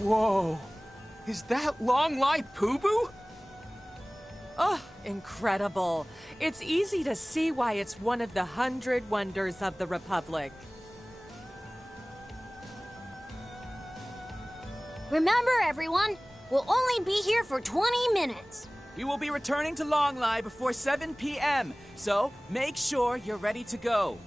Whoa! Is that Langlei Poo-Boo? Oh, incredible. It's easy to see why it's one of the 100 wonders of the Republic. Remember, everyone, we'll only be here for 20 minutes. We will be returning to Langlei before 7 p.m., so make sure you're ready to go.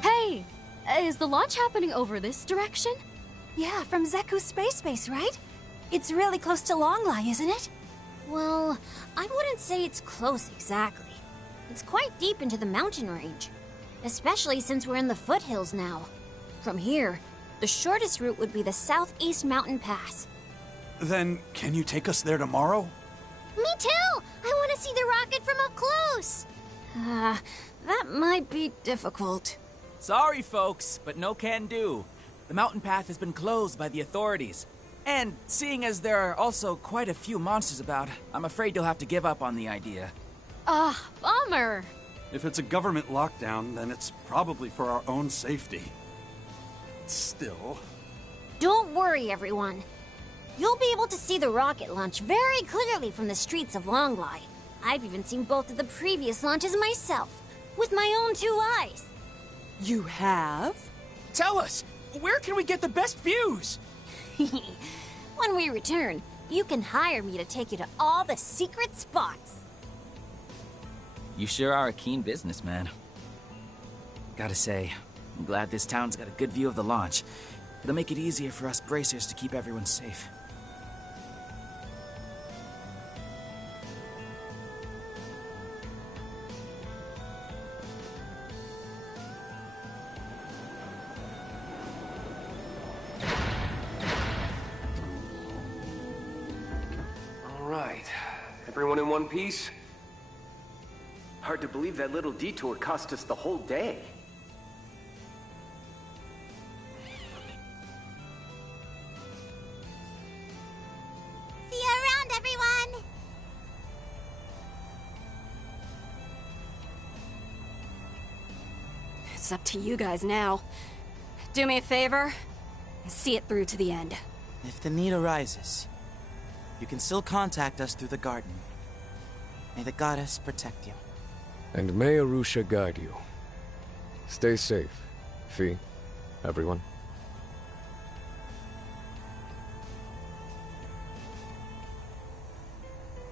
Hey, is the launch happening over this direction? Yeah, from Zeku's space base, right? It's really close to Langlei, isn't it? Well, I wouldn't say it's close exactly. It's quite deep into the mountain range, especially since we're in the foothills now. From here, the shortest route would be the Southeast Mountain Pass. Then, can you take us there tomorrow? Me too! I want to see the rocket from up close! That might be difficult. Sorry, folks, but no can do. The mountain path has been closed by the authorities. And seeing as there are also quite a few monsters about, I'm afraid you'll have to give up on the idea. Bummer. If it's a government lockdown, then it's probably for our own safety. Still... Don't worry, everyone. You'll be able to see the rocket launch very clearly from the streets of Langlei. I've even seen both of the previous launches myself, with my own 2 eyes. You have? Tell us, where can we get the best views? When we return, you can hire me to take you to all the secret spots. You sure are a keen businessman. Gotta say, I'm glad this town's got a good view of the launch. It'll make it easier for us bracers to keep everyone safe. Everyone in one piece? Hard to believe that little detour cost us the whole day. See you around, everyone! It's up to you guys now. Do me a favor, and see it through to the end. If the need arises, you can still contact us through the garden. May the goddess protect you. And may Arusha guide you. Stay safe, Fee, everyone.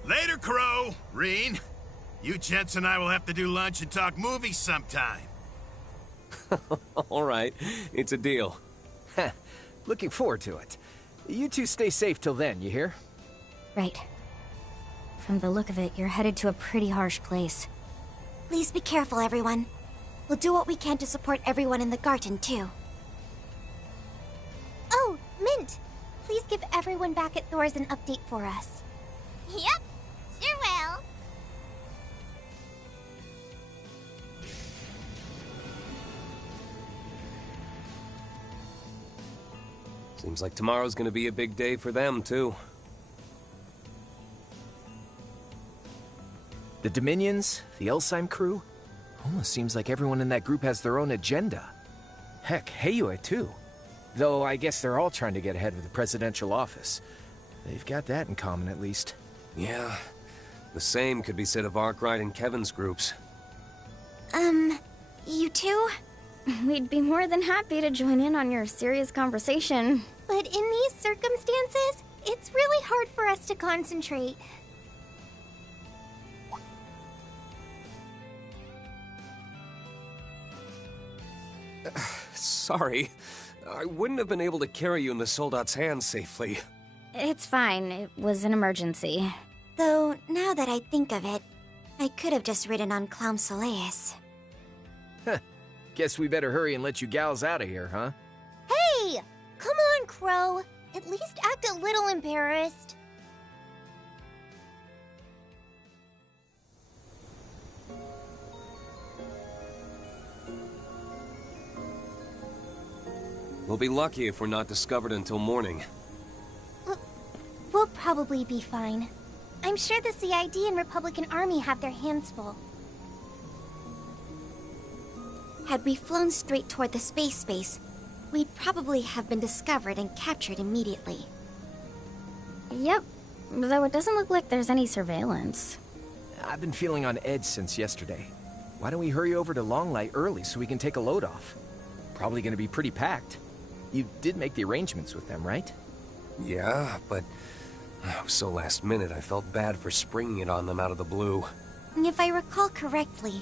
Later, Crow, Rean. You gents and I will have to do lunch and talk movies sometime. All right, it's a deal. Looking forward to it. You two stay safe till then, you hear? Right. From the look of it, you're headed to a pretty harsh place. Please be careful, everyone. We'll do what we can to support everyone in the garden, too. Oh, Mint! Please give everyone back at Thor's an update for us. Yep, sure will. Seems like tomorrow's gonna be a big day for them, too. The Dominions, the Elsheim crew. Almost seems like everyone in that group has their own agenda. Heck, Heiyue too. Though I guess they're all trying to get ahead of the presidential office. They've got that in common at least. Yeah, the same could be said of Arkwright and Kevin's groups. You two? We'd be more than happy to join in on your serious conversation. But in these circumstances, it's really hard for us to concentrate. Sorry. I wouldn't have been able to carry you in the soldat's hands safely. It's fine. It was an emergency. Though, now that I think of it, I could have just ridden on Clown Soleus. Guess we better hurry and let you gals out of here, huh? Hey! Come on, Crow. At least act a little embarrassed. We'll be lucky if we're not discovered until morning. We'll probably be fine. I'm sure the CID and Republican Army have their hands full. Had we flown straight toward the space base, we'd probably have been discovered and captured immediately. Yep, though it doesn't look like there's any surveillance. I've been feeling on edge since yesterday. Why don't we hurry over to Langlei early so we can take a load off? Probably gonna be pretty packed. You did make the arrangements with them, right? Yeah, but it was so last minute I felt bad for springing it on them out of the blue. If I recall correctly,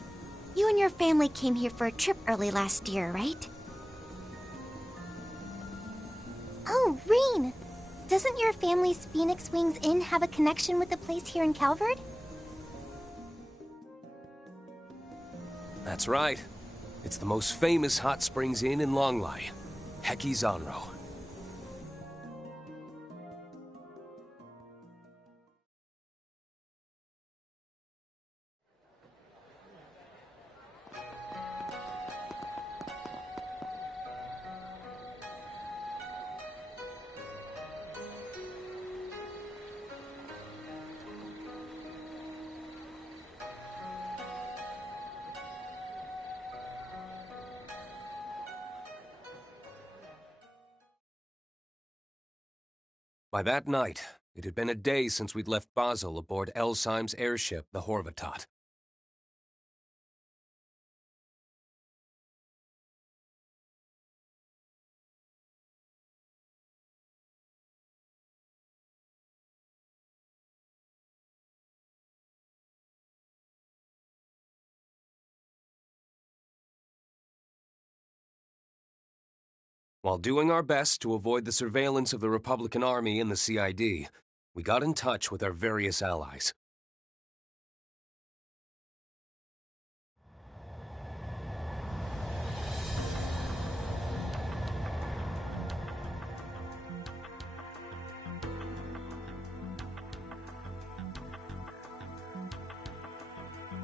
you and your family came here for a trip early last year, right? Oh, Rean! Doesn't your family's Phoenix Wings Inn have a connection with the place here in Calvert? That's right. It's the most famous hot springs inn in Langlei, Heki Zanro. By that night, it had been a day since we'd left Basel aboard Elsheim's airship, the Horvatot. While doing our best to avoid the surveillance of the Republican Army and the CID, we got in touch with our various allies.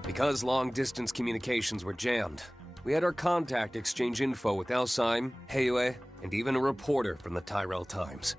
Because long-distance communications were jammed, we had our contact exchange info with Elsheim, Heiyue, and even a reporter from the Tyrell Times.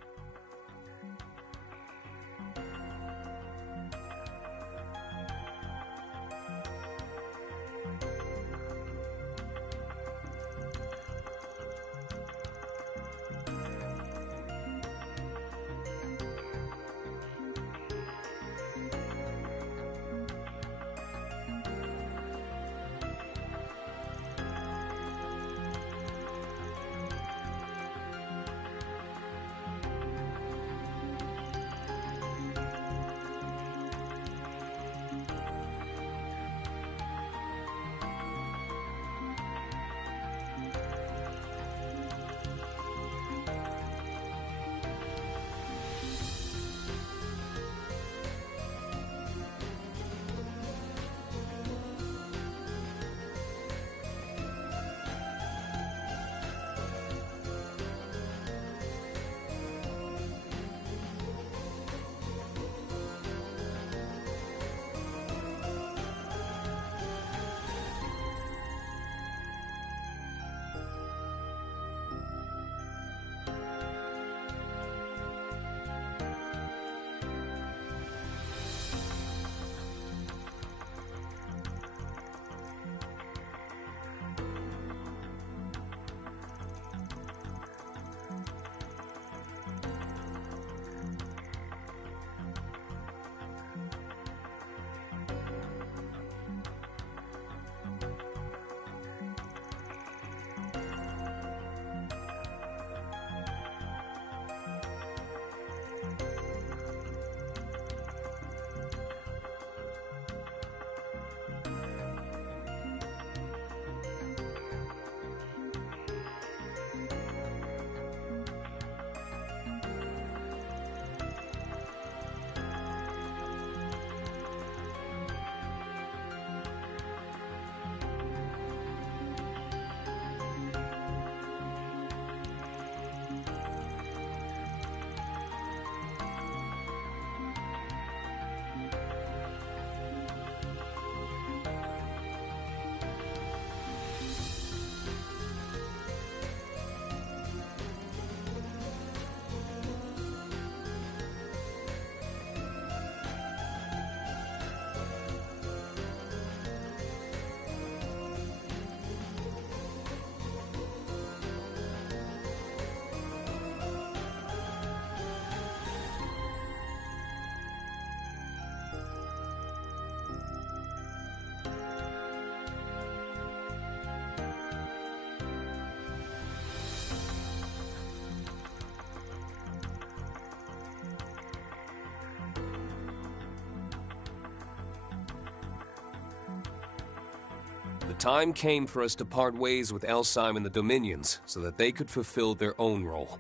The time came for us to part ways with Elsyme and the Dominions so that they could fulfill their own role.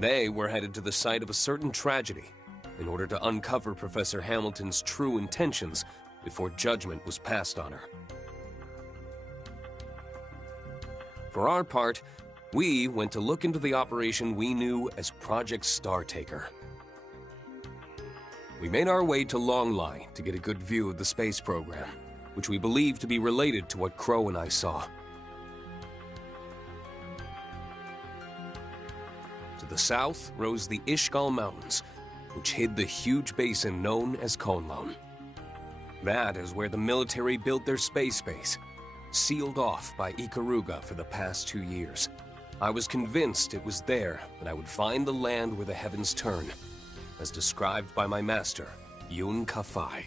They were headed to the site of a certain tragedy in order to uncover Professor Hamilton's true intentions before judgment was passed on her. For our part, we went to look into the operation we knew as Project Startaker. We made our way to Langlei to get a good view of the space program, which we believed to be related to what Crow and I saw. To the south rose the Ishgal Mountains, which hid the huge basin known as Conlon. That is where the military built their space base, sealed off by Ikaruga for the past 2 years. I was convinced it was there that I would find the land where the heavens turn, as described by my master, Yun Kafai.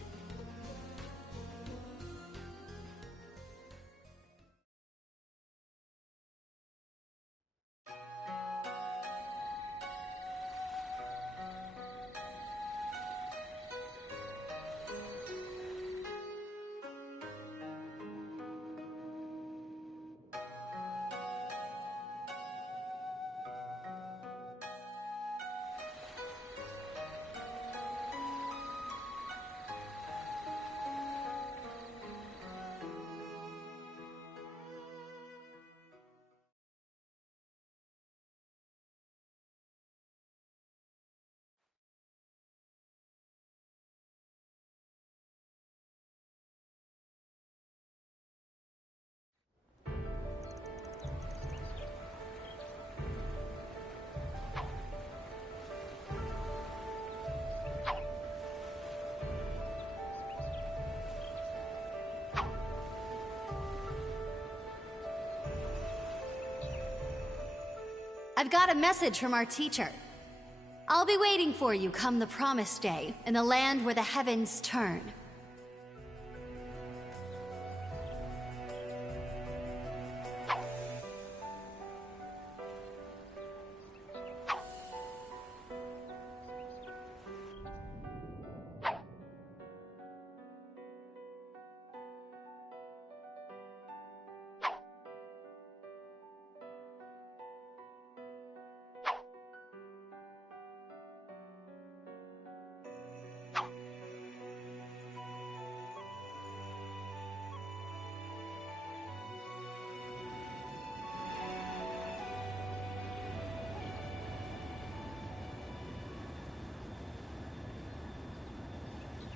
I've got a message from our teacher. I'll be waiting for you come the promised day, in the land where the heavens turn.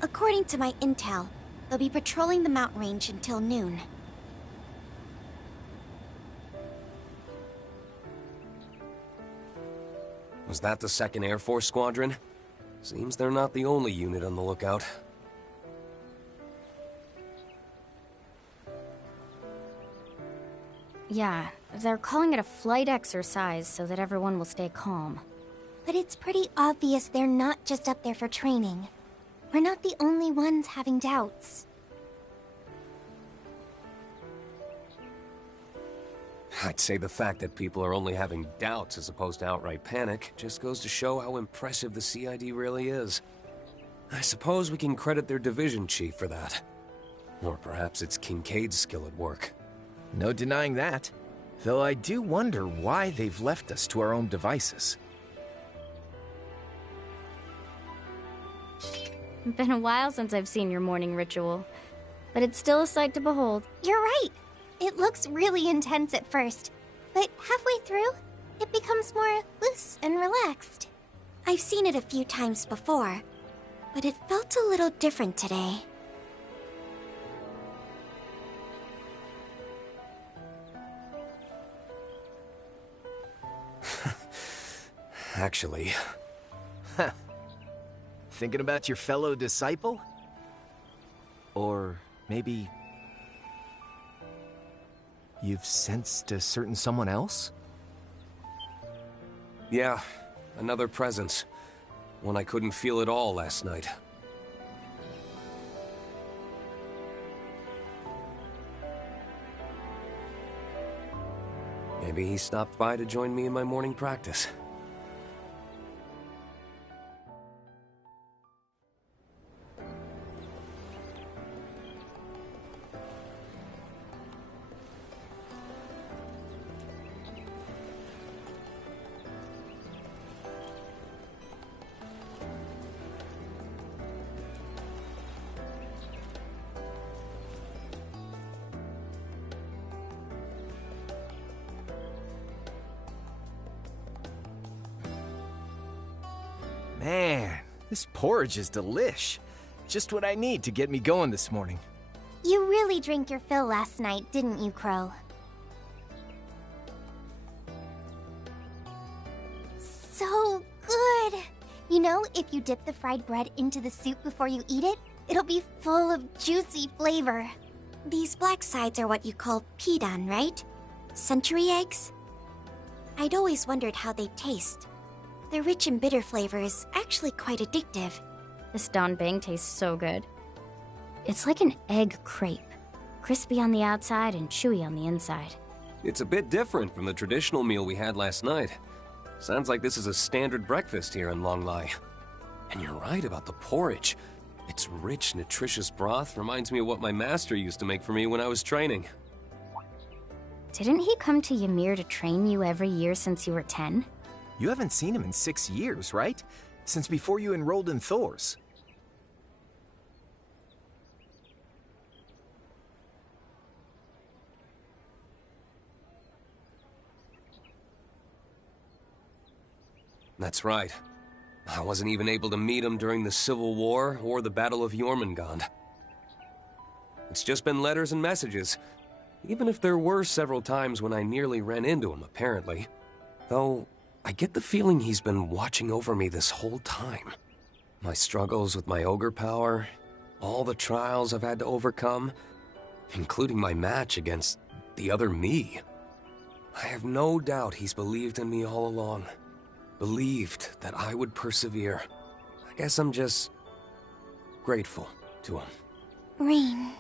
According to my intel, they'll be patrolling the mountain range until noon. Was that the 2nd Air Force Squadron? Seems they're not the only unit on the lookout. Yeah, they're calling it a flight exercise so that everyone will stay calm. But it's pretty obvious they're not just up there for training. We're not the only ones having doubts. I'd say the fact that people are only having doubts as opposed to outright panic just goes to show how impressive the CID really is. I suppose we can credit their division chief for that. Or perhaps it's Kincaid's skill at work. No denying that. Though I do wonder why they've left us to our own devices. It's been a while since I've seen your morning ritual, but it's still a sight to behold. You're right. It looks really intense at first, but halfway through, it becomes more loose and relaxed. I've seen it a few times before, but it felt a little different today. Actually... Thinking about your fellow disciple? Or maybe... you've sensed a certain someone else? Yeah, another presence. One I couldn't feel at all last night. Maybe he stopped by to join me in my morning practice. Man, this porridge is delish. Just what I need to get me going this morning. You really drank your fill last night, didn't you, Crow? So good! You know, if you dip the fried bread into the soup before you eat it, it'll be full of juicy flavor. These black sides are what you call pidan, right? Century eggs? I'd always wondered how they taste. The rich and bitter flavor is actually quite addictive. This donbang tastes so good. It's like an egg crepe. Crispy on the outside and chewy on the inside. It's a bit different from the traditional meal we had last night. Sounds like this is a standard breakfast here in Langlei. And you're right about the porridge. Its rich, nutritious broth reminds me of what my master used to make for me when I was training. Didn't he come to Ymir to train you every year since you were 10? You haven't seen him in 6 years, right? Since before you enrolled in Thor's. That's right. I wasn't even able to meet him during the Civil War or the Battle of Jormungand. It's just been letters and messages, even if there were several times when I nearly ran into him, apparently. Though, I get the feeling he's been watching over me this whole time. My struggles with my ogre power, all the trials I've had to overcome, including my match against the other me. I have no doubt he's believed in me all along. Believed that I would persevere. I guess I'm just grateful to him. Rean.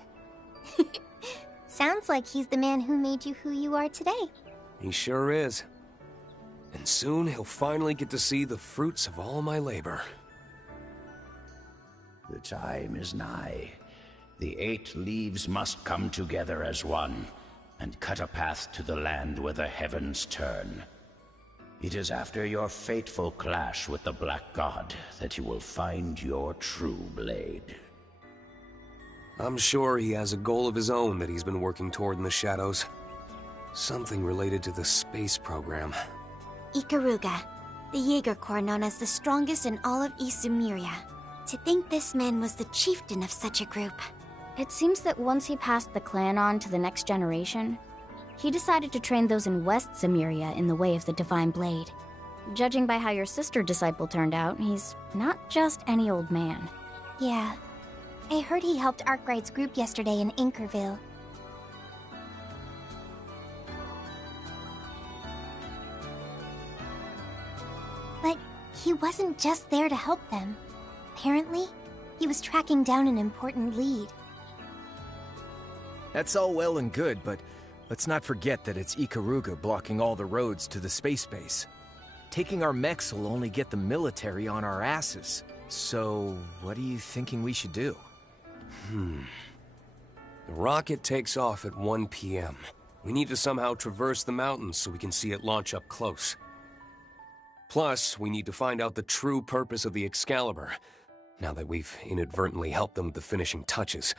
Sounds like he's the man who made you who you are today. He sure is. And soon he'll finally get to see the fruits of all my labor. The time is nigh. The 8 leaves must come together as one, and cut a path to the land where the heavens turn. It is after your fateful clash with the Black God that you will find your true blade. I'm sure he has a goal of his own that he's been working toward in the shadows. Something related to the space program. Ikaruga, the Jaeger Corps known as the strongest in all of East Sumeria. To think this man was the chieftain of such a group. It seems that once he passed the clan on to the next generation, he decided to train those in West Sumeria in the way of the Divine Blade. Judging by how your sister disciple turned out, he's not just any old man. Yeah. I heard he helped Arkwright's group yesterday in Inkerville. But he wasn't just there to help them. Apparently, he was tracking down an important lead. That's all well and good, but let's not forget that it's Ikaruga blocking all the roads to the space base. Taking our mechs will only get the military on our asses. So, what are you thinking we should do? The rocket takes off at 1 p.m. We need to somehow traverse the mountains so we can see it launch up close. Plus, we need to find out the true purpose of the Excalibur, now that we've inadvertently helped them with the finishing touches.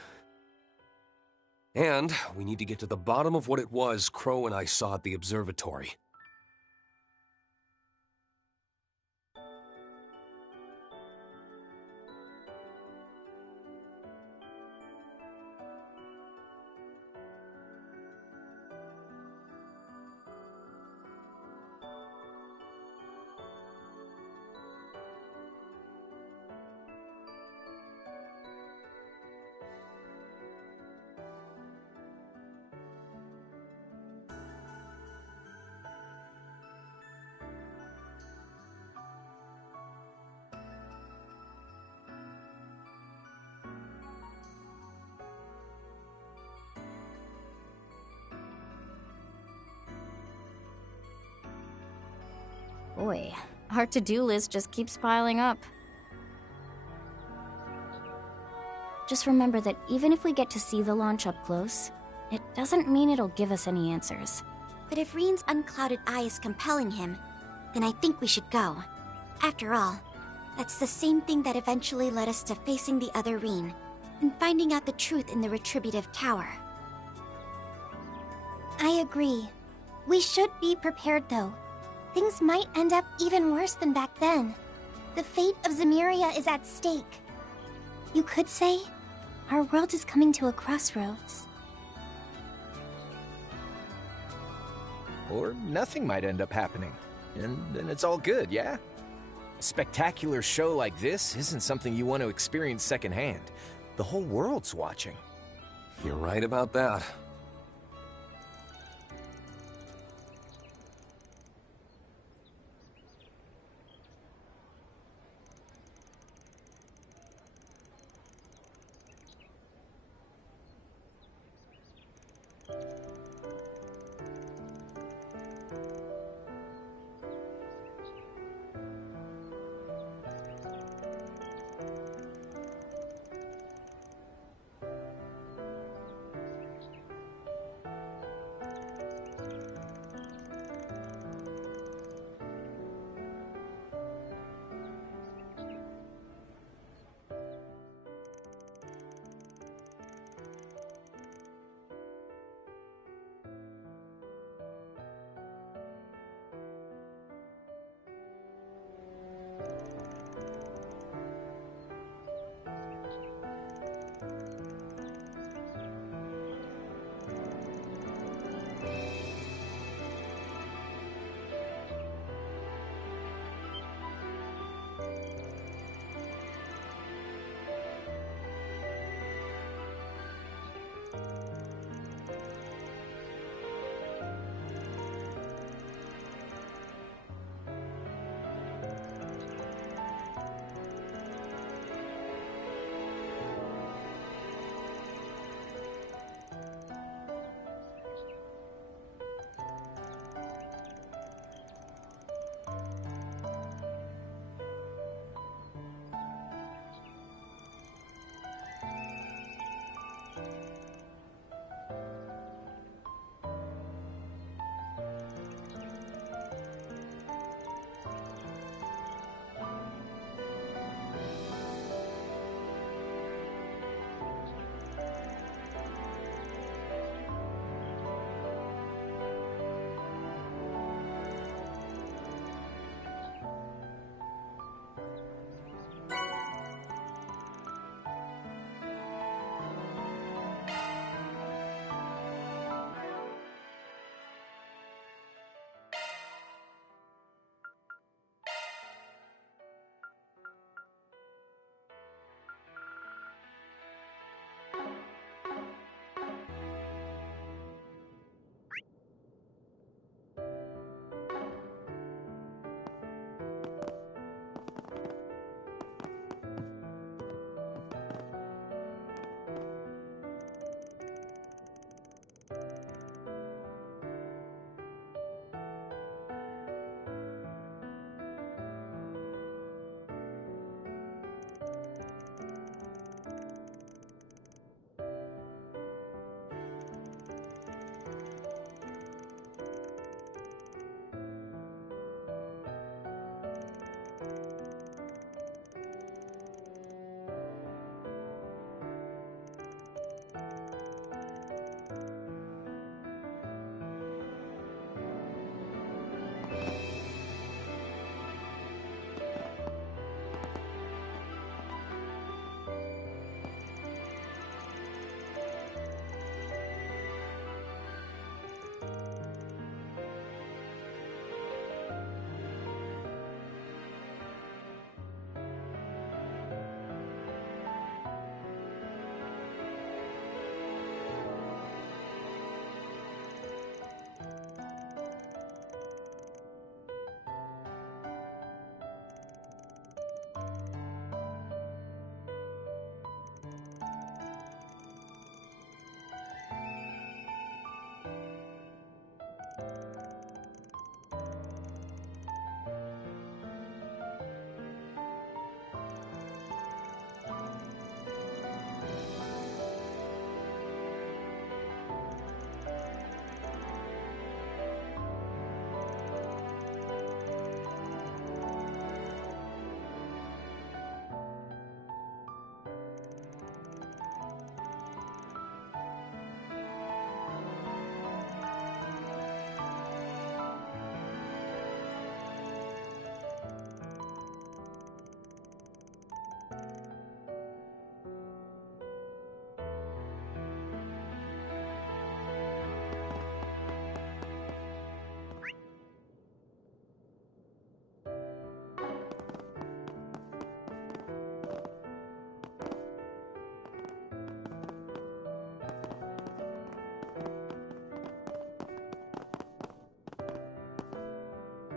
And we need to get to the bottom of what it was Crow and I saw at the observatory. Boy, our to-do list just keeps piling up. Just remember that even if we get to see the launch up close, it doesn't mean it'll give us any answers. But if Rean's unclouded eye is compelling him, then I think we should go. After all, that's the same thing that eventually led us to facing the other Rean, and finding out the truth in the Retributive Tower. I agree. We should be prepared, though. Things might end up even worse than back then. The fate of Zemuria is at stake. You could say, our world is coming to a crossroads. Or nothing might end up happening, and then it's all good, yeah? A spectacular show like this isn't something you want to experience secondhand. The whole world's watching. You're right about that.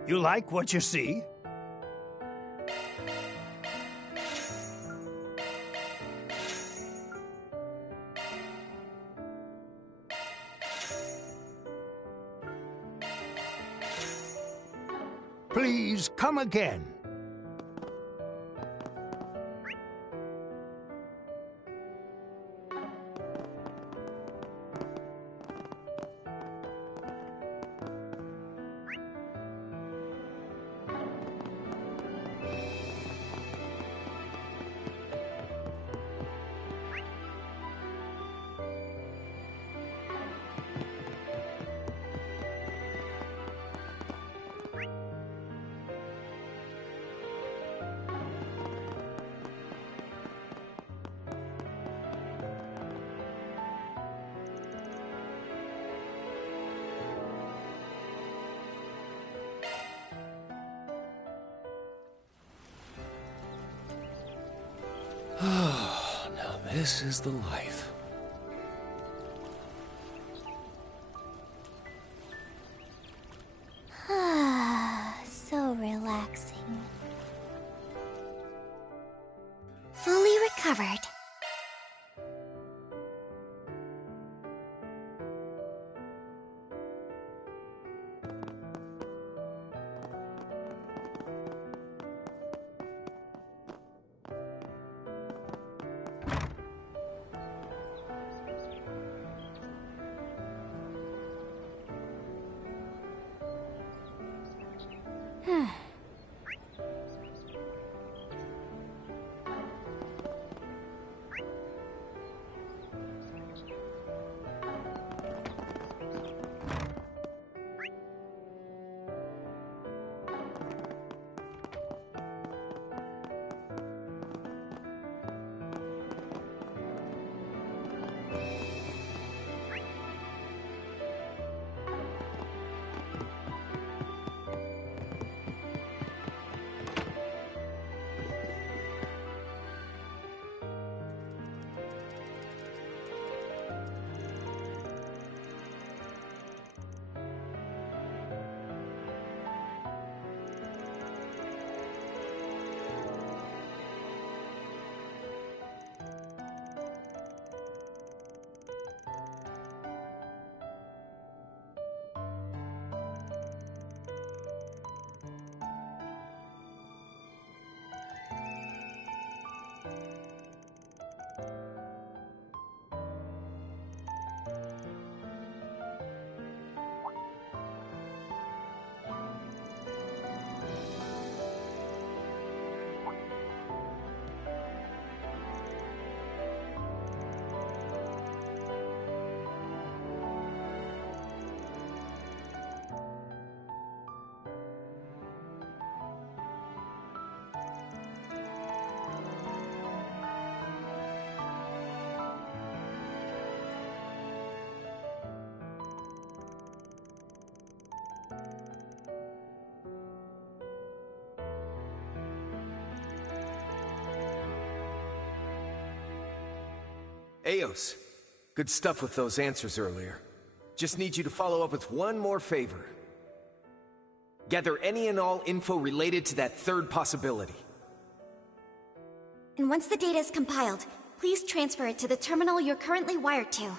You like what you see? Please come again. Now this is the life. So relaxing. Fully recovered. Eos, good stuff with those answers earlier. Just need you to follow up with one more favor. Gather any and all info related to that third possibility. And once the data is compiled, please transfer it to the terminal you're currently wired to.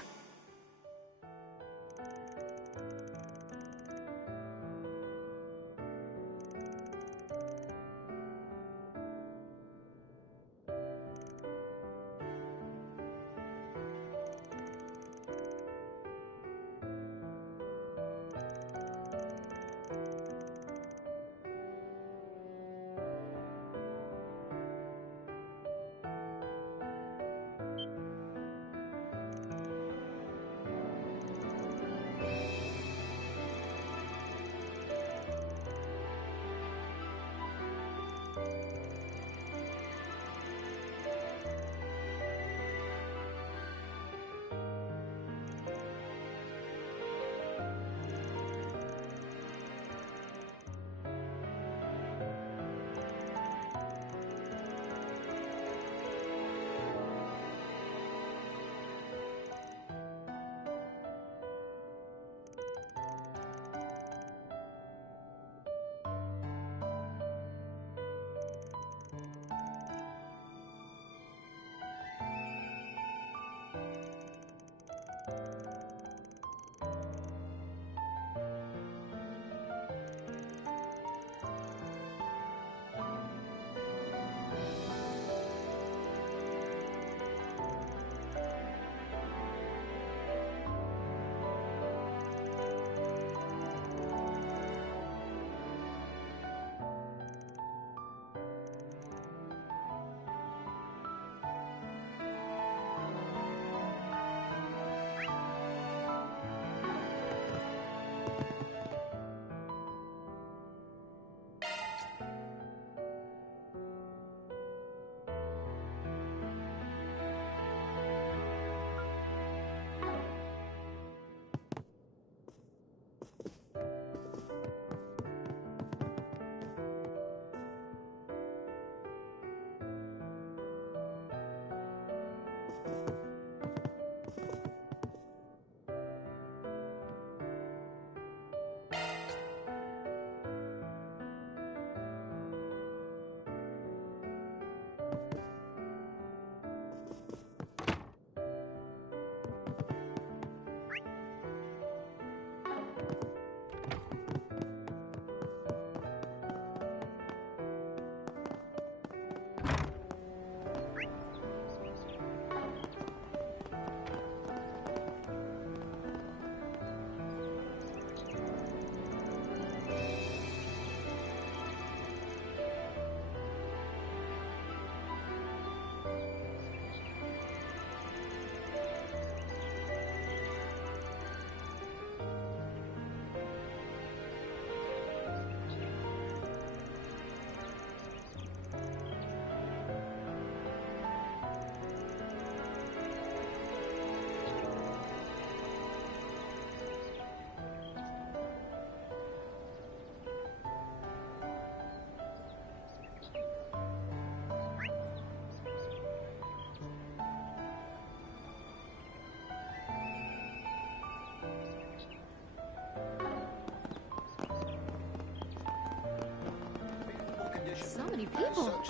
So many people.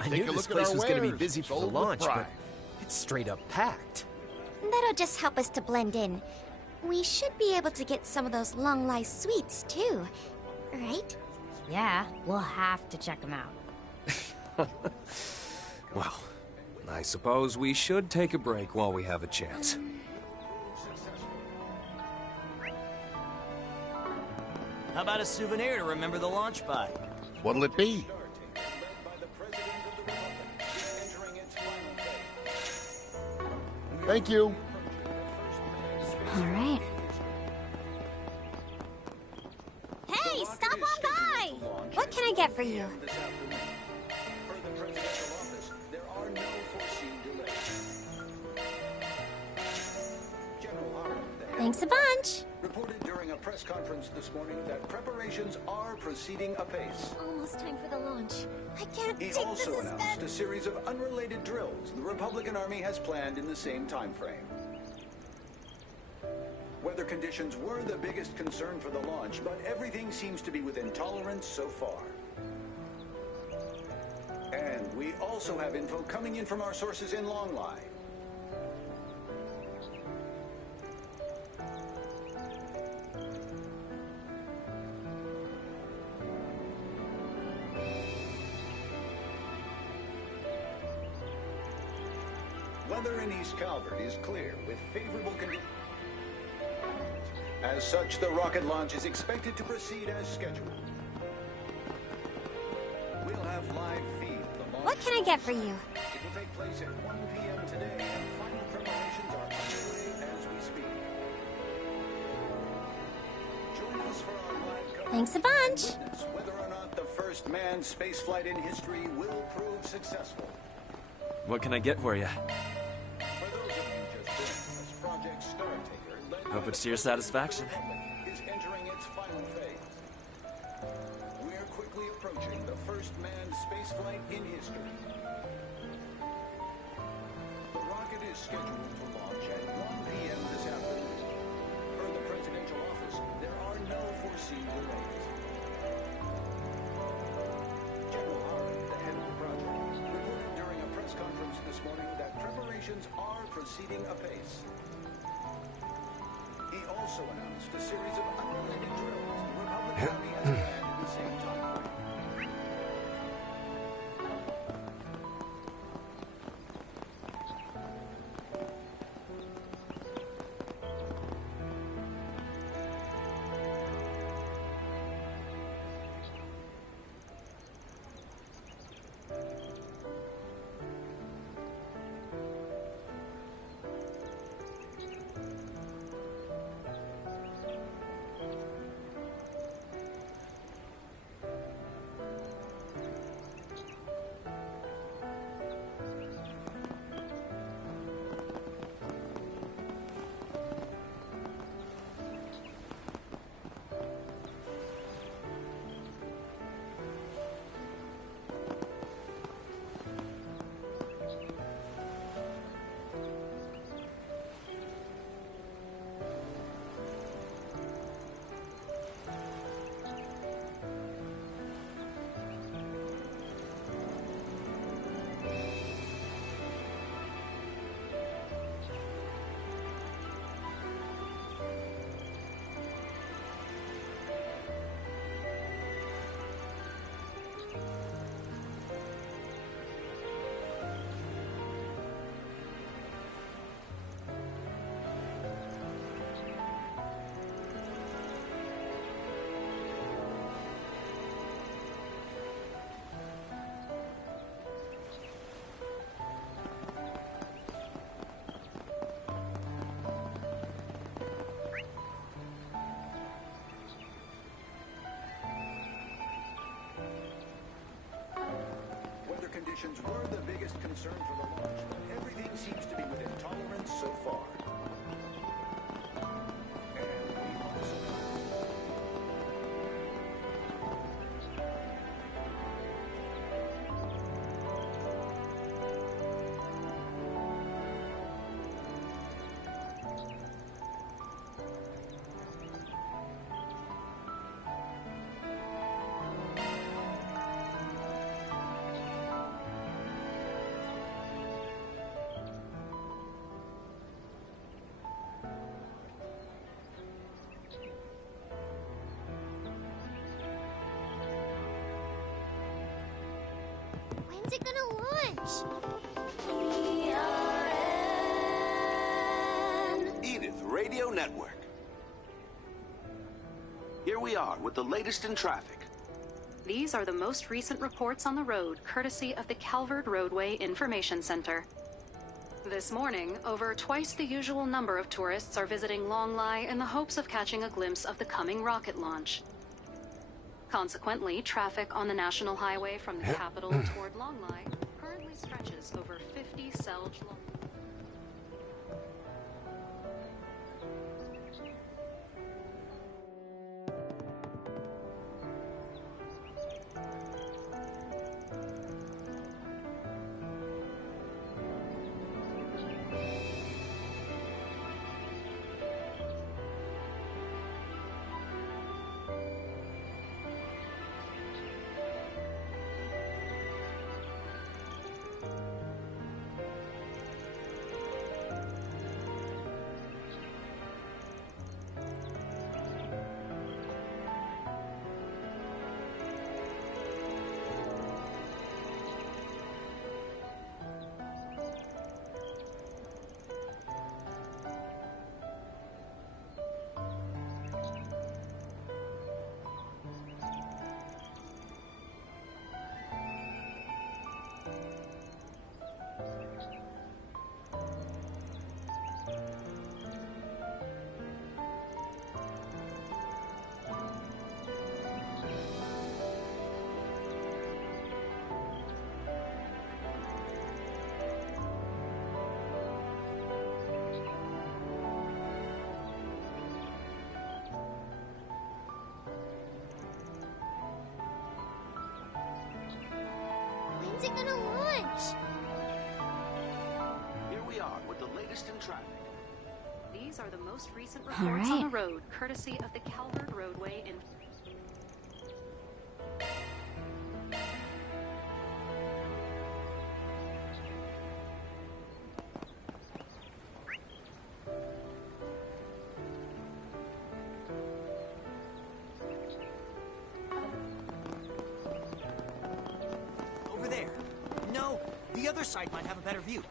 I knew this place was going to be busy for the launch, but it's straight up packed. That'll just help us to blend in. We should be able to get some of those Langlei sweets, too. Right? Yeah, we'll have to check them out. Well, I suppose we should take a break while we have a chance. How about a souvenir to remember the launch by? What'll it be? Thank you. All right. Hey, stop on by! What can I get for you? Thanks a bunch. Reported during a press conference this morning that preparations are proceeding apace. Almost time for the launch. I can't He take the also suspense. announced a series of unrelated drills the Republican Army has planned in the same time frame. Weather conditions were the biggest concern for the launch, but everything seems to be within tolerance so far. And we also have info coming in from our sources in Langlei. Weather in East Calvert is clear with favorable conditions. As such, the rocket launch is expected to proceed as scheduled. We'll have live feed of the launch. What can I get for you? It will take place at 1 p.m. today, and final preparations are underway as we speak. Join us for our live coverage. Thanks a bunch. Witness whether or not the first manned spaceflight in history will prove successful. What can I get for you? For those of you just joining us, Project Startaker, led Hope by it's the to your satisfaction. Republic, is entering its final phase. We're quickly approaching the first manned spaceflight in history. The rocket is scheduled to launch at 1 p.m. this afternoon. Per the presidential office, there are no foreseen delays. General Howard, the head of the project, reported during a press conference this morning that preparations are proceeding apace. He also announced a series of unrelated drills the Republican Army has planned in the same time frame. conditions were the biggest concern for the launch, but everything seems to be within tolerance so far. When's it gonna launch? Edith Radio Network. Here we are with the latest in traffic. These are the most recent reports on the road, courtesy of the Calvert Roadway Information Center. This morning, over twice the usual number of tourists are visiting Langlei in the hopes of catching a glimpse of the coming rocket launch. Consequently, traffic on the National Highway from the capital toward Langlei currently stretches over 50 Selge long. When's it gonna launch? Here we are with the latest in traffic. These are the most recent reports on the road, courtesy of the Calvert Roadway in... Over there. No, the other side might have a better view.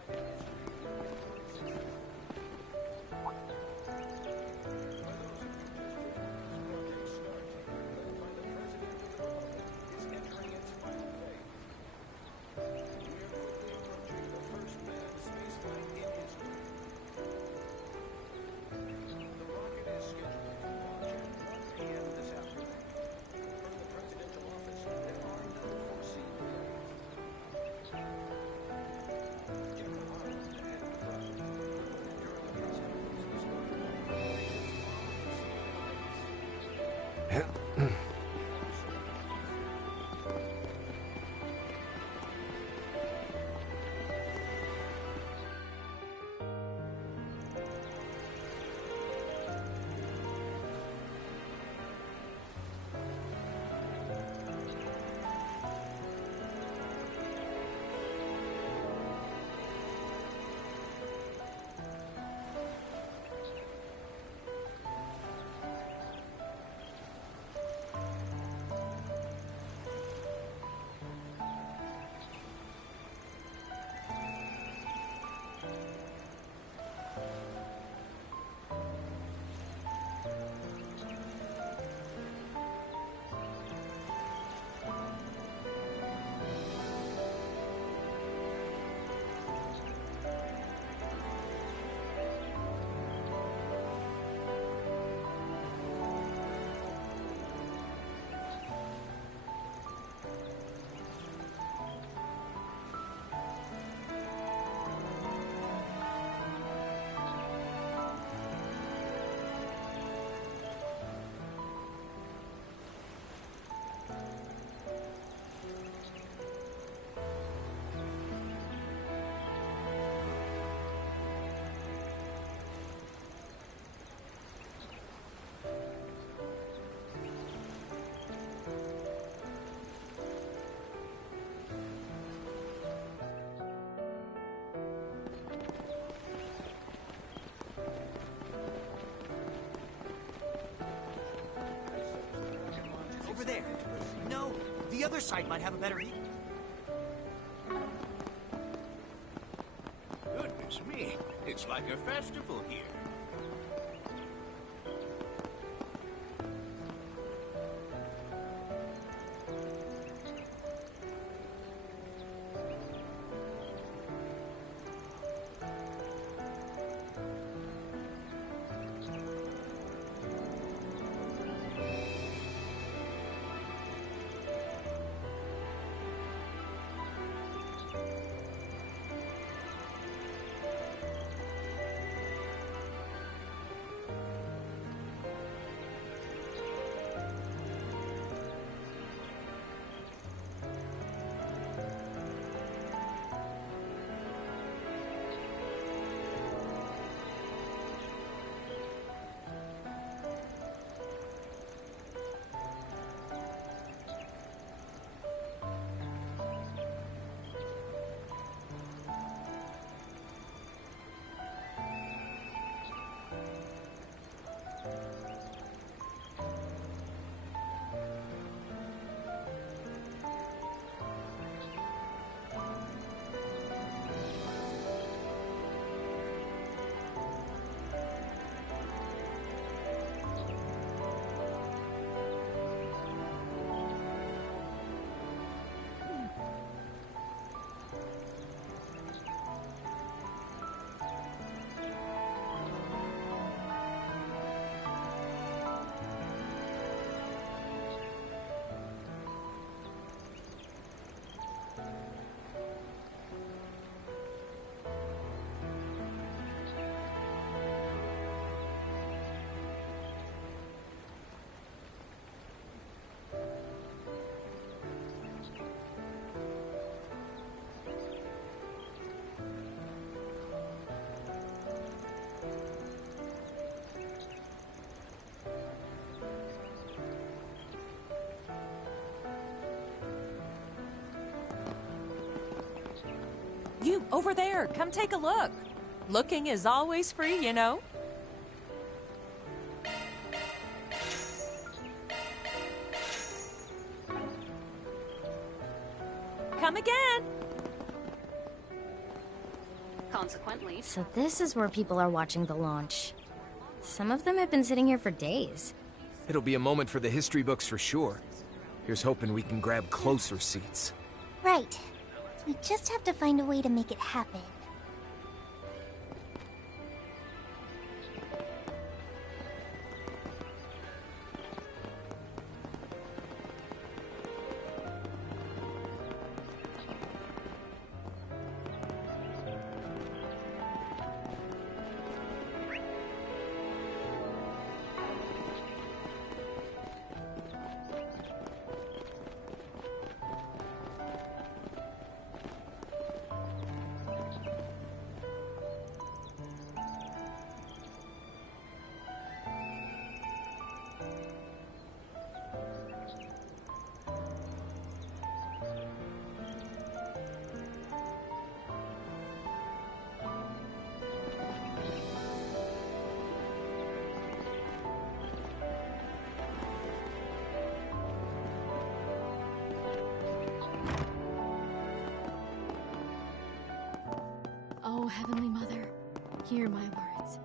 there. No, the other side might have a better view. Goodness me, it's like a festival here. You, over there, come take a look. Looking is always free, you know. Come again. Consequently, So this is where people are watching the launch. Some of them have been sitting here for days. It'll be a moment for the history books for sure. Here's hoping we can grab closer seats. Right. We just have to find a way to make it happen. Oh, Heavenly Mother, hear my words.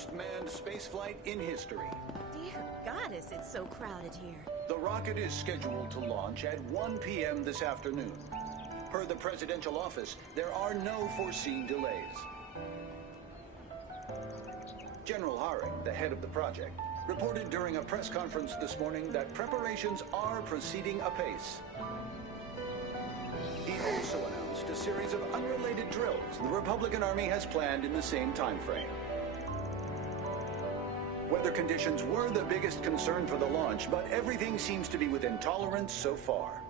first manned spaceflight in history. Dear goddess, it's so crowded here. The rocket is scheduled to launch at 1 p.m. this afternoon. Per the presidential office, there are no foreseen delays. General Haring, the head of the project, reported during a press conference this morning that preparations are proceeding apace. He also announced a series of unrelated drills the Republican Army has planned in the same time frame. Weather conditions were the biggest concern for the launch, but everything seems to be within tolerance so far.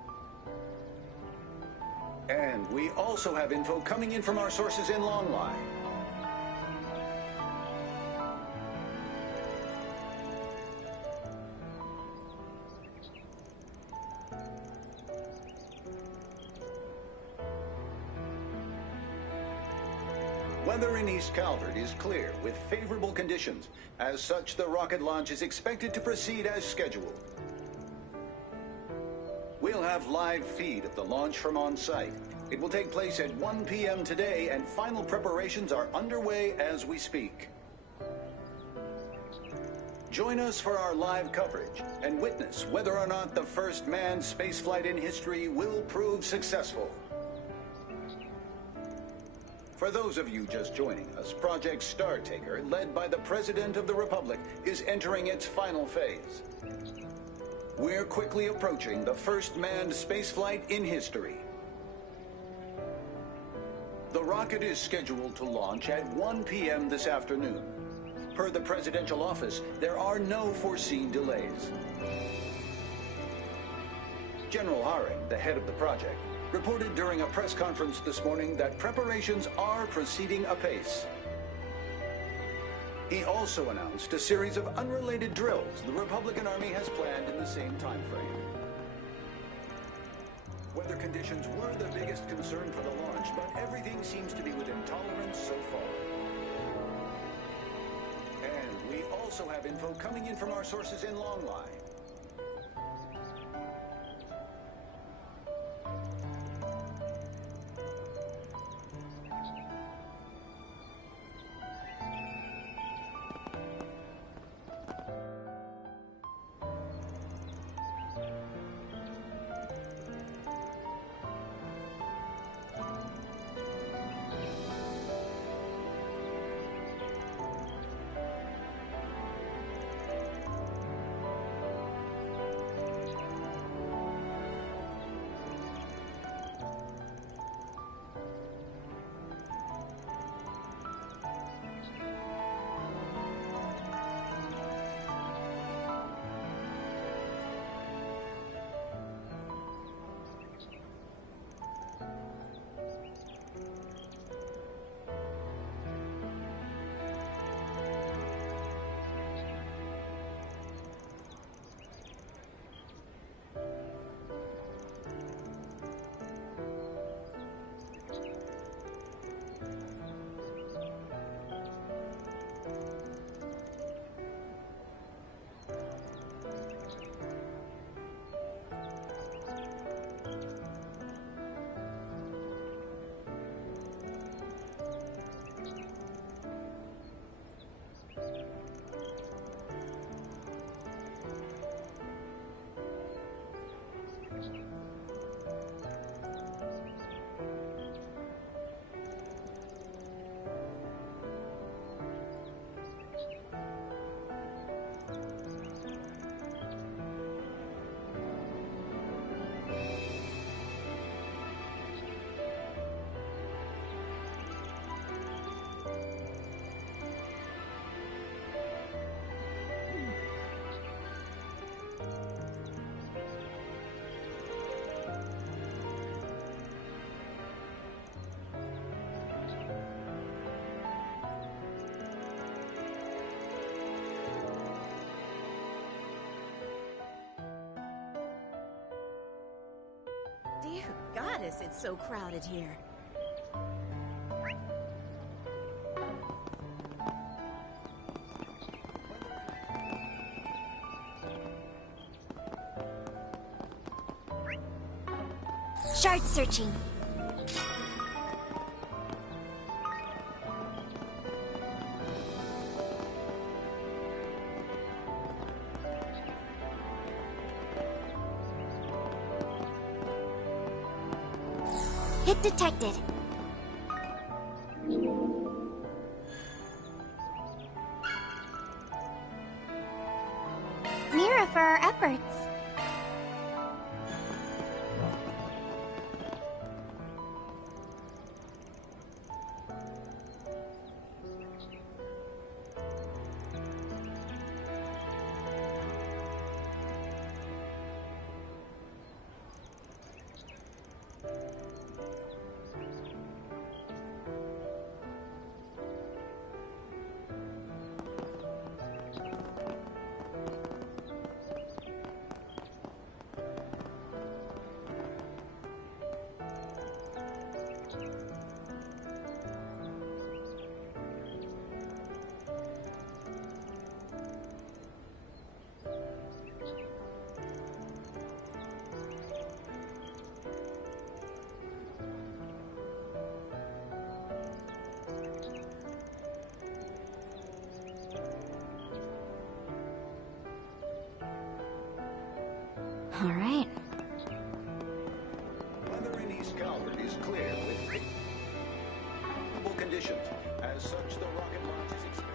And we also have info coming in from our sources in Langlei. Weather in East Calvert is clear with favorable conditions. As such, the rocket launch is expected to proceed as scheduled. We'll have live feed of the launch from on site. It will take place at 1 p.m. today, and final preparations are underway as we speak. Join us for our live coverage and witness whether or not the first manned spaceflight in history will prove successful. For those of you just joining us, Project Startaker, led by the President of the Republic, is entering its final phase. We're quickly approaching the first manned spaceflight in history. The rocket is scheduled to launch at 1 p.m. this afternoon. Per the presidential office, there are no foreseen delays. General Haring, the head of the project, reported during a press conference this morning that preparations are proceeding apace. He also announced a series of unrelated drills the Republican Army has planned in the same time frame. Weather conditions were the biggest concern for the launch, but everything seems to be within tolerance so far. And we also have info coming in from our sources in Langlei. Dear goddess, it's so crowded here. Shard searching. Hit detected. Mira for our efforts. All right. Weather in East Calvert is clear with favorable conditions. As such, the rocket launch is expected.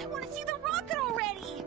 I want to see the rocket already!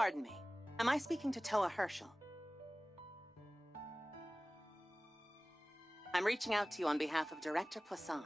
Pardon me. Am I speaking to Toa Herschel? I'm reaching out to you on behalf of Director Poisson.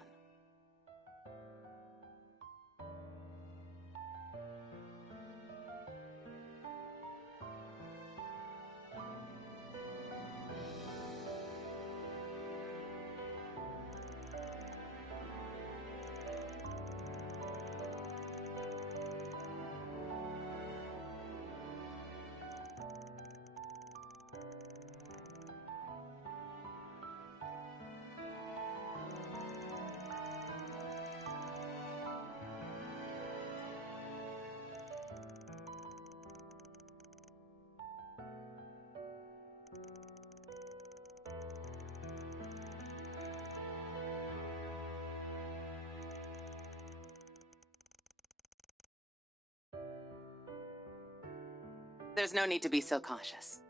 There's no need to be so cautious.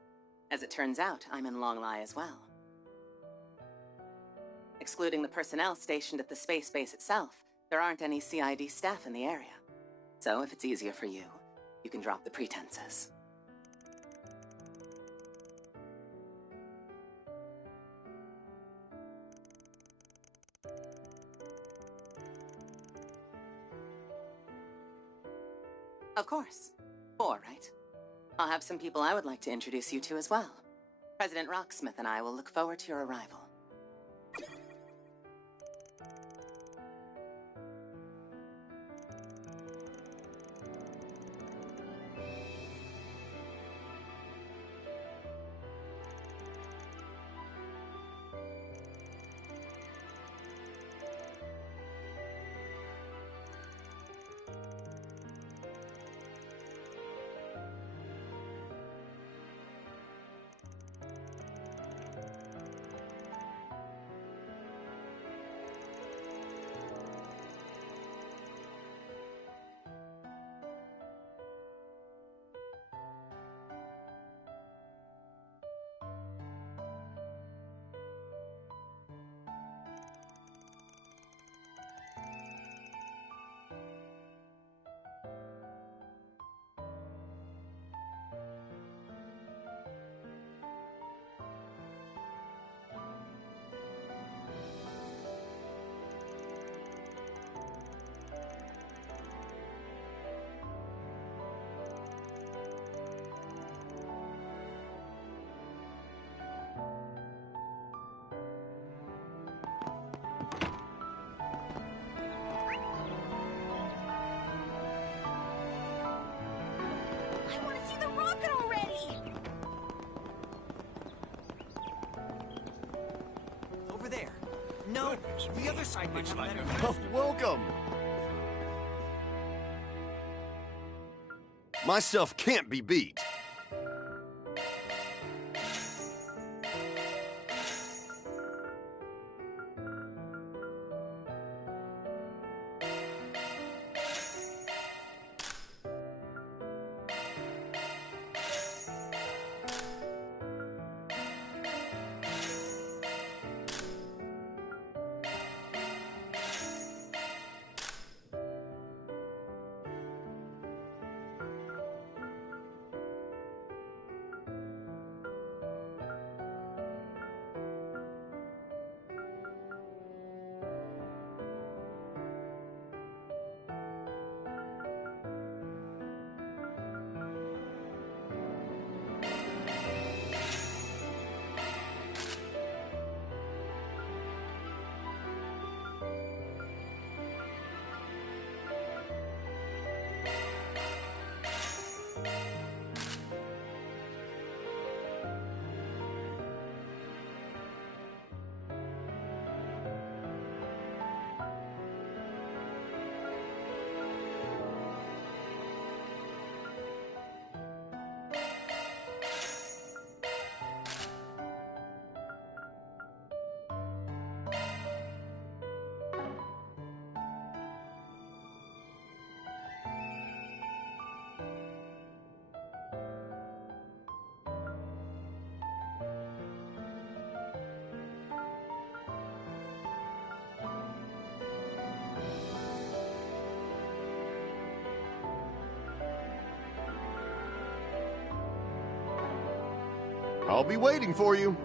As it turns out, I'm in Langlei as well. Excluding the personnel stationed at the space base itself, there aren't any CID staff in the area. So if it's easier for you, you can drop the pretenses. Of course. 4, right? I'll have some people I would like to introduce you to as well. President Rocksmith and I will look forward to your arrival. I want to see the rocket already! Over there. No, the other side might have better. Oh, welcome! My stuff can't be beat. I'll be waiting for you.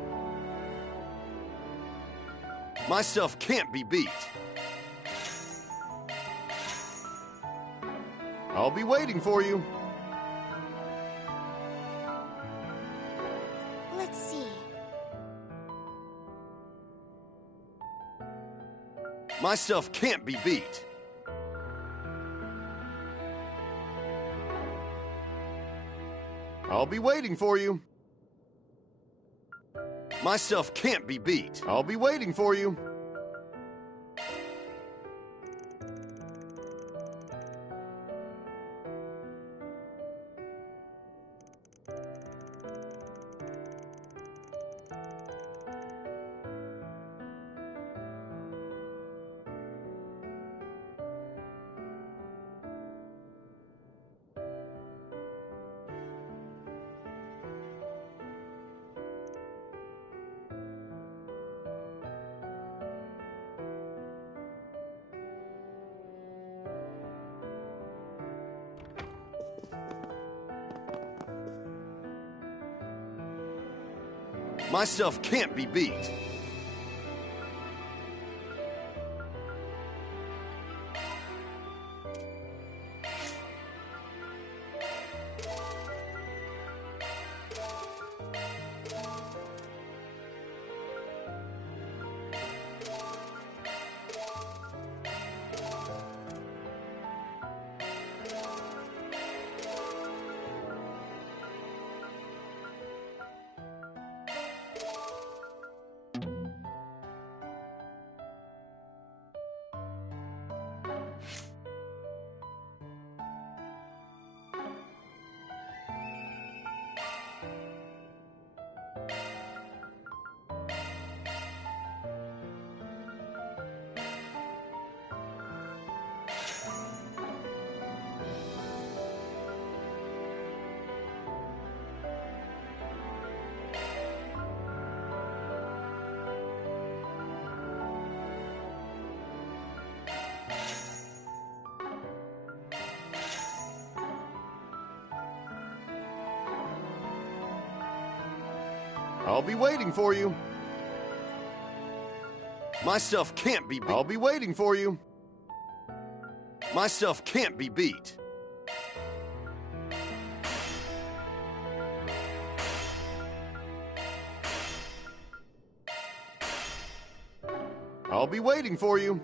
My stuff can't be beat. I'll be waiting for you. Let's see. My stuff can't be beat. I'll be waiting for you. My stuff can't be beat. I'll be waiting for you. My stuff can't be beat. I'll be waiting for you. My stuff can't be beat. I'll be waiting for you. My stuff can't be beat. I'll be waiting for you.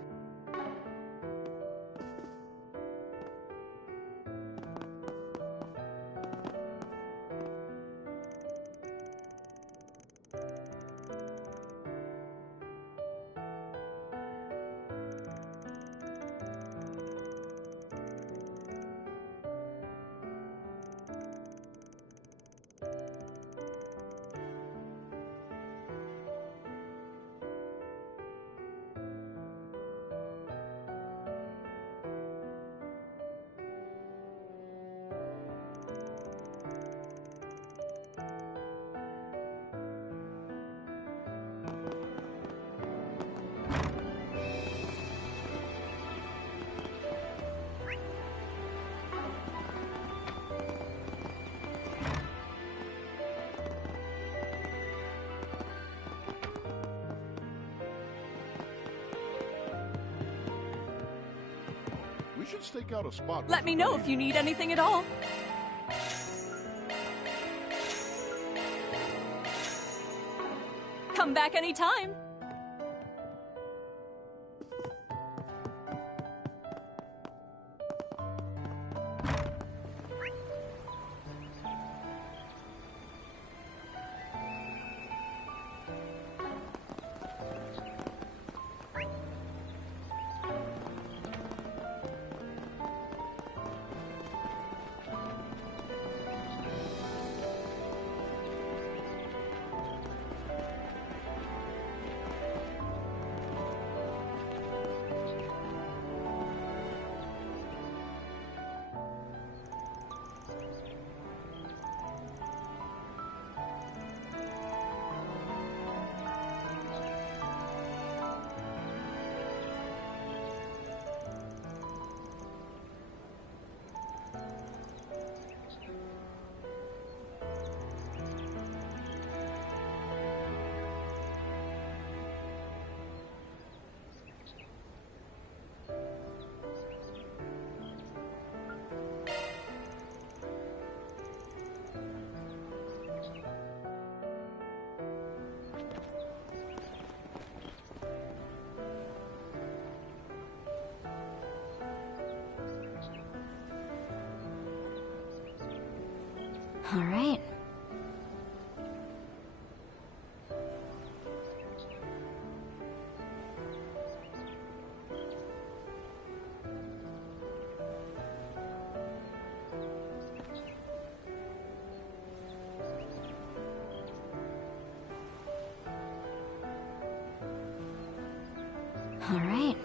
We should stake out a spot. Let me know if you need anything at all. Come back anytime. All right. All right.